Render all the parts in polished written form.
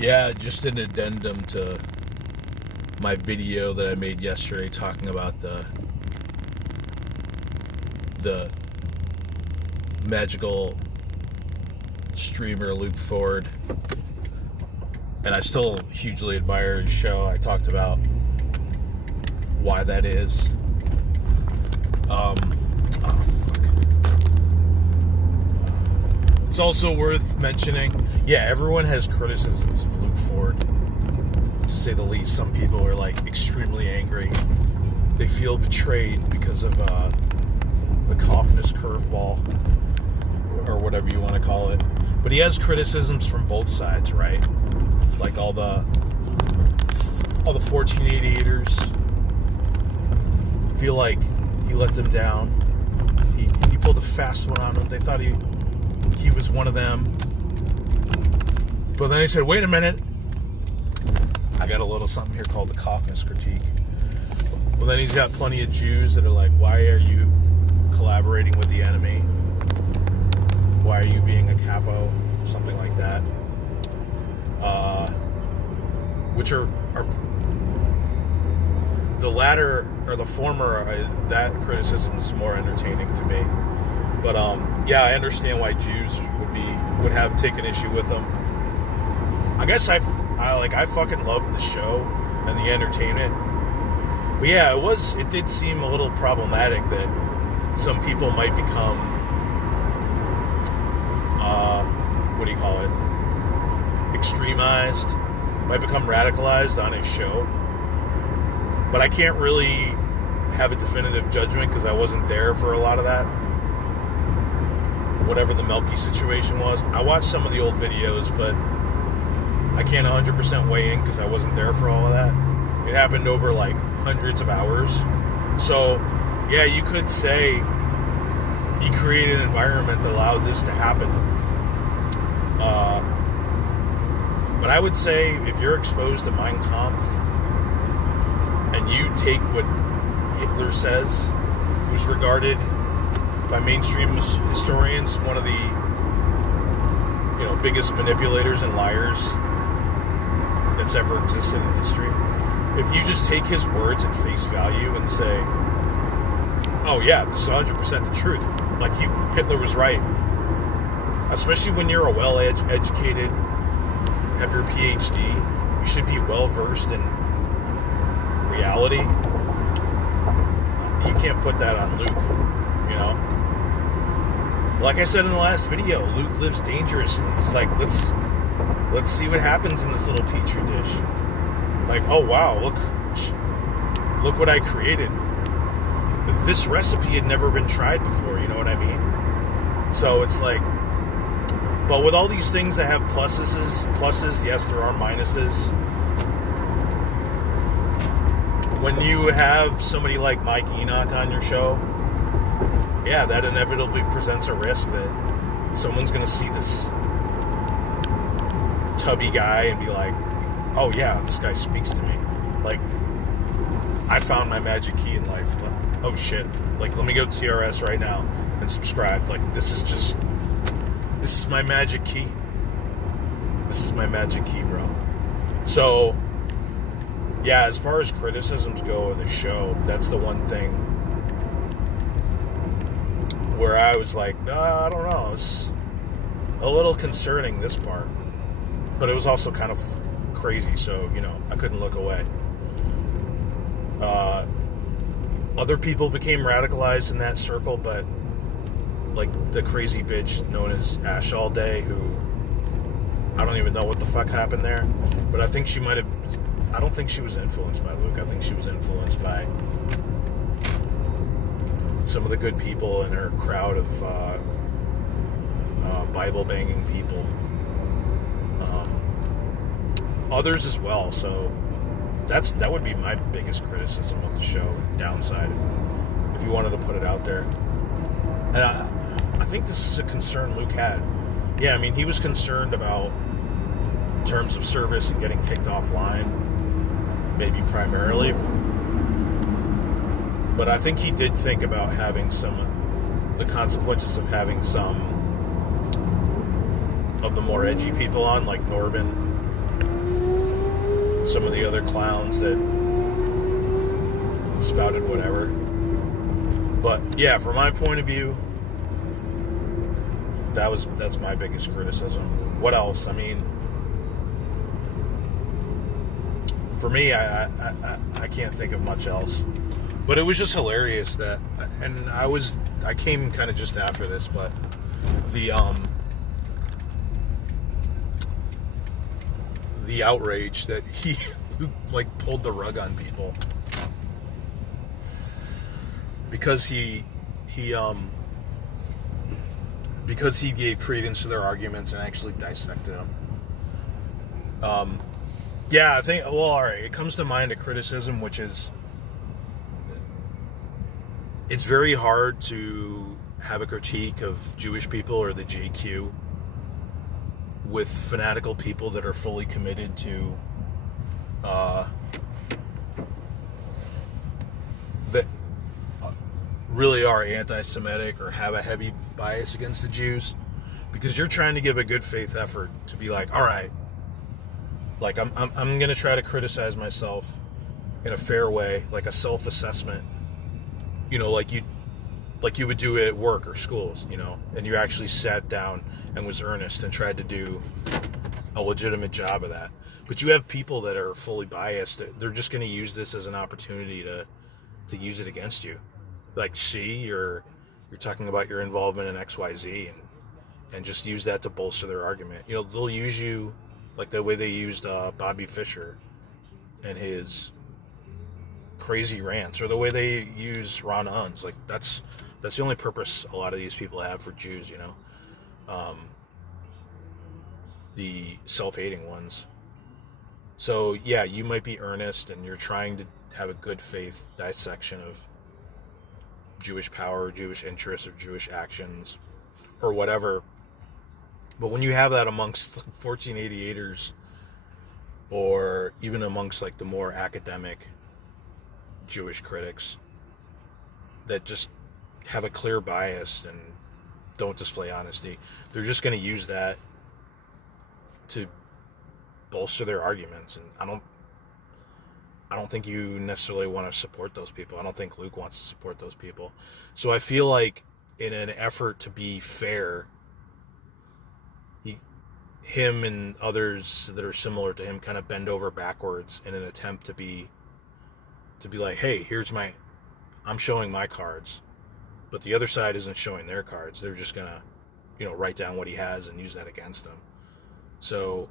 Yeah, just an addendum to my video that I made yesterday talking about the magical streamer Luke Ford. And I still hugely admire his show. I talked about why that is. It's also worth mentioning, yeah, everyone has criticisms of Luke Ford, to say the least. Some people are like extremely angry. They feel betrayed because of the Kaufman's curveball, or whatever you want to call it. But he has criticisms from both sides, right? Like all the 1488ers feel like he let them down. He pulled a fast one on them. They thought he was one of them. But then he said, wait a minute. I got a little something here called the Kaufman's critique. Well, then he's got plenty of Jews that are like, why are you collaborating with the enemy? Why are you being a capo? Something like that. Which are the latter, or the former, that criticism is more entertaining to me. But yeah, I understand why Jews would have taken issue with them. I guess I fucking loved the show and the entertainment. But yeah, it did seem a little problematic that some people might become what do you call it? Extremized, might become radicalized on his show. But I can't really have a definitive judgment because I wasn't there for a lot of that. Whatever the Melky situation was. I watched some of the old videos, but I can't 100% weigh in because I wasn't there for all of that. It happened over like hundreds of hours. So, yeah, you could say he created an environment that allowed this to happen. But I would say if you're exposed to Mein Kampf and you take what Hitler says, who's regarded by mainstream historians as one of the biggest manipulators and liars that's ever existed in history, if you just take his words at face value and say, oh yeah, this is 100% the truth, like Hitler was right, especially when you're a well-educated, have your PhD, you should be well-versed in reality. You can't put that on Luke, Like I said in the last video, Luke lives dangerously. He's like, let's see what happens in this little petri dish. Like, oh wow, look what I created. This recipe had never been tried before, you know what I mean? So it's like, but with all these things that have pluses, yes, there are minuses. When you have somebody like Mike Enoch on your show, yeah, that inevitably presents a risk that someone's going to see this tubby guy and be like, oh yeah, this guy speaks to me. Like, I found my magic key in life. Oh shit. Like, let me go to TRS right now and subscribe. Like, this is my magic key. This is my magic key, bro. So, yeah, as far as criticisms go of the show, that's the one thing where I was like, I don't know. It's a little concerning, this part. But it was also kind of crazy, so, I couldn't look away. Other people became radicalized in that circle, but like the crazy bitch known as Ash All Day, who I don't even know what the fuck happened there, but I think I don't think she was influenced by Luke. I think she was influenced by some of the good people in her crowd of Bible-banging people. Others as well, so that would be my biggest criticism of the show, downside, if you wanted to put it out there. And I think this is a concern Luke had. Yeah, I mean, he was concerned about terms of service and getting kicked offline, maybe primarily. But I think he did think about having the consequences of having some of the more edgy people on, like Norvin some of the other clowns that spouted whatever. But yeah, from my point of view, that's my biggest criticism. What else? I mean, for me, I can't think of much else. But it was just hilarious that, and I came kind of just after this, but the outrage that he like pulled the rug on people because he gave credence to their arguments and actually dissected them. Yeah, I think, well, all right, it comes to mind a criticism, which is, it's very hard to have a critique of Jewish people or the JQ with fanatical people that are fully committed to that really are anti-Semitic or have a heavy bias against the Jews, because you're trying to give a good faith effort to be like, all right, like I'm going to try to criticize myself in a fair way, like a self-assessment, you know, like you would do it at work or schools, you know, and you actually sat down and was earnest and tried to do a legitimate job of that. But you have people that are fully biased. They're just going to use this as an opportunity to use it against you. Like, see, you're talking about your involvement in XYZ and just use that to bolster their argument. You know, they'll use you like the way they used Bobby Fischer and his crazy rants, or the way they use Ron Unz. Like, that's the only purpose a lot of these people have for Jews, you know. The self-hating ones. So yeah, you might be earnest and you're trying to have a good faith dissection of Jewish power, Jewish interests, or Jewish actions, or whatever. But when you have that amongst 1488ers, or even amongst like the more academic Jewish critics that just have a clear bias and don't display honesty, they're just going to use that to bolster their arguments. And I don't think you necessarily want to support those people. I don't think Luke wants to support those people. So I feel like in an effort to be fair, him and others that are similar to him kind of bend over backwards in an attempt to be like, hey, I'm showing my cards, but the other side isn't showing their cards. They're just gonna, you know, write down what he has and use that against him. So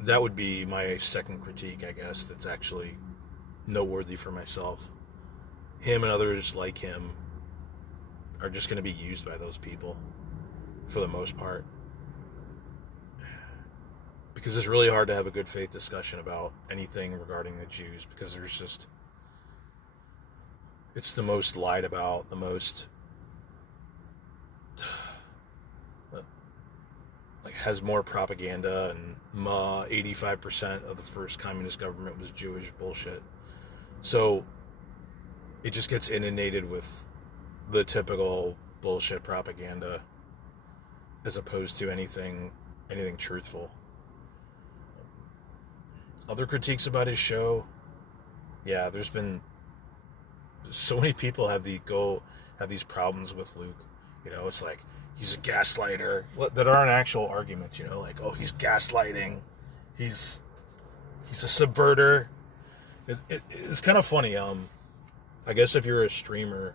that would be my second critique, I guess, that's actually noteworthy for myself. Him and others like him are just going to be used by those people for the most part. Because it's really hard to have a good faith discussion about anything regarding the Jews, because there's just, it's the most lied about, the most like has more propaganda, and 85% of the first communist government was Jewish bullshit. So it just gets inundated with the typical bullshit propaganda as opposed to anything truthful. Other critiques about his show, yeah, there's been so many people have these problems with Luke. You know, it's like, he's a gaslighter. That aren't actual arguments, you know, like, oh, he's gaslighting. He's a subverter. It's kind of funny. I guess if you're a streamer,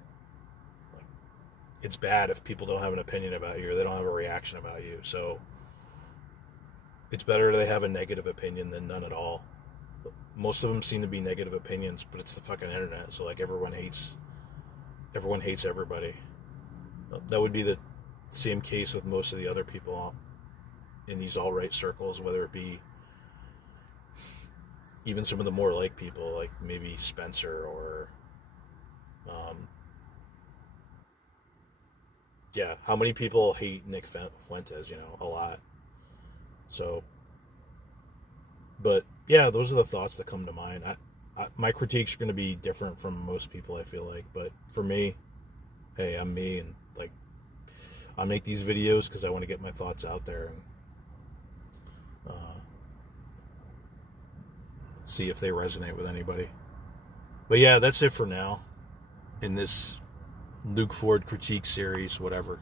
like, it's bad if people don't have an opinion about you or they don't have a reaction about you. So it's better they have a negative opinion than none at all. Most of them seem to be negative opinions, but it's the fucking internet. So like everyone hates everybody. That would be the same case with most of the other people in these alt-right circles, whether it be even some of the more like people, like maybe Spencer or yeah, how many people hate Nick Fuentes? You know, a lot. So, but yeah, those are the thoughts that come to mind. My critiques are going to be different from most people, I feel like, but for me, hey, I'm me, and like, I make these videos because I want to get my thoughts out there, and See if they resonate with anybody. But yeah, that's it for now in this Luke Ford critique series, whatever.